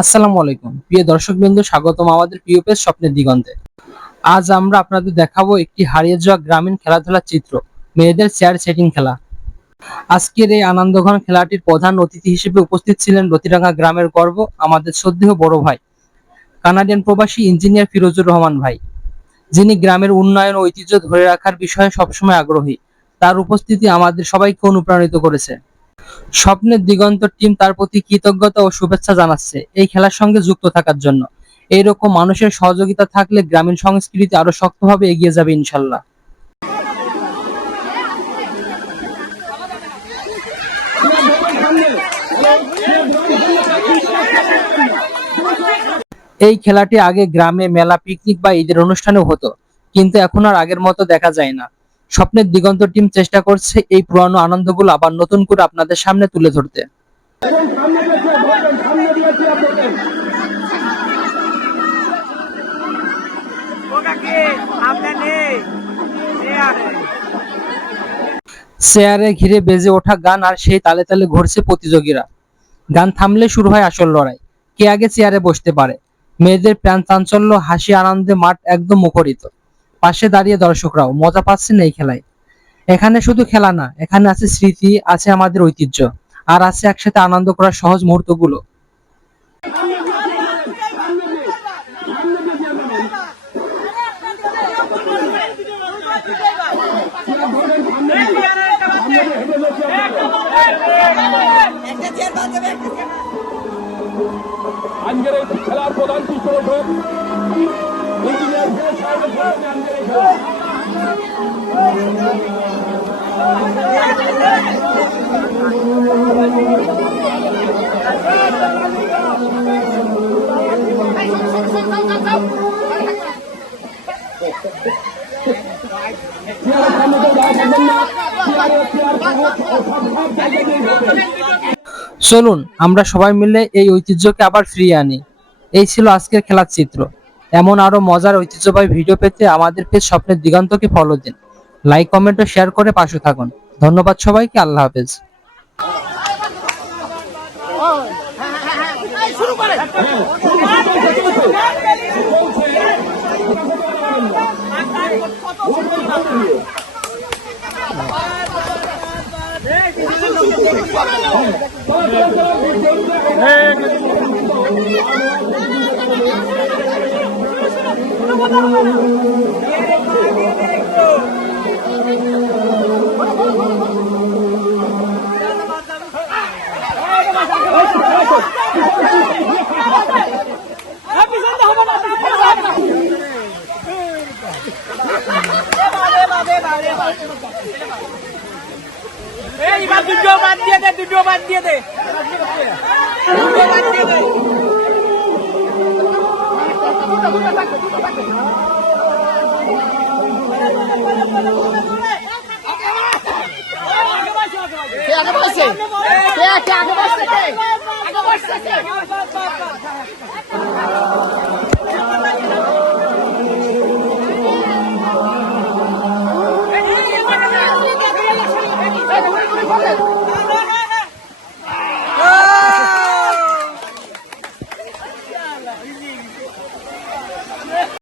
আসসালামু আলাইকুম। প্রিয় দর্শকবৃন্দ, স্বাগতম আমাদের প্রিয় পেজ স্বপ্নের দিগন্তে। আজ আমরা আপনাদের দেখাবো একটি হারিয়ে যাওয়া গ্রামীণ খেলাধুলার চিত্র, মেয়েদের চেয়ার সেটিং খেলা। আজকের এই আনন্দঘন খেলাটির প্রধান অতিথি হিসেবে উপস্থিত ছিলেন রতিরাঙ্গা গ্রামের গর্ব, আমাদের শ্রদ্ধেয় বড় ভাই, কানাডিয়ান প্রবাসী ইঞ্জিনিয়ার ফিরোজুর রহমান ভাই, যিনি গ্রামের উন্নয়ন ঐতিহ্য ধরে রাখার বিষয়ে সবসময় আগ্রহী। তার উপস্থিতি আমাদের সবাইকে অনুপ্রাণিত করেছে। স্বপ্নের দিগন্ত টিম তার প্রতি কৃতজ্ঞতা ও শুভেচ্ছা জানাচ্ছে এই খেলার সঙ্গে যুক্ত থাকার জন্য। এইরকম মানুষের সহযোগিতা থাকলে গ্রামীণ সংস্কৃতি আরও শক্তভাবে এগিয়ে যাবে ইনশাল্লাহ। এই খেলাটি আগে গ্রামে মেলা, পিকনিক বা ঈদের অনুষ্ঠানেও হতো, কিন্তু এখন আর আগের মতো দেখা যায় না। স্বপ্নের দিগন্ত টিম চেষ্টা করছে এই পুরানো আনন্দগুলো আবার নতুন করে আপনাদের সামনে তুলে ধরতে। চেয়ারে। ঘিরে বেজে ওঠা গান আর সেই তালে তালে ঘুরছে প্রতিযোগীরা। গান থামলে শুরু হয় আসল লড়াই। কে আগে চেয়ারে বসতে পারে? মেয়েদের প্রাণ চাঞ্চল্য হাসি আনন্দে মাঠ একদম মুখরিত পাশে দাঁড়িয়ে দর্শকরাও মজা পাচ্ছেন এই খেলায়। এখানে শুধু খেলা না এখানে আছে স্মৃতি আছে আমাদের ঐতিহ্য আর আছে একসাথে আনন্দ করার সহজ মুহূর্তগুলো। আজকের এই খেলার প্রধান পৃষ্ঠপোষক। চলুন আমরা সবাই মিলে এই ঐতিহ্যকে আবার ফিরিয়ে আনি। এই ছিল আজকের খেলার চিত্র। এমন আরও মজার ঐতিহ্যবাহী ভিডিও পেতে আমাদের পেজ স্বপ্নের দিগন্তকে ফলো দিন লাইক কমেন্ট ও শেয়ার করে পাশে থাকুন ধন্যবাদ সবাইকে আল্লাহ হাফেজ দুটো বাদ দিয়ে দে দুটো বাদ দিয়ে দে কে আগে বসছে কে আগে বসছে কে আগে বসছে কে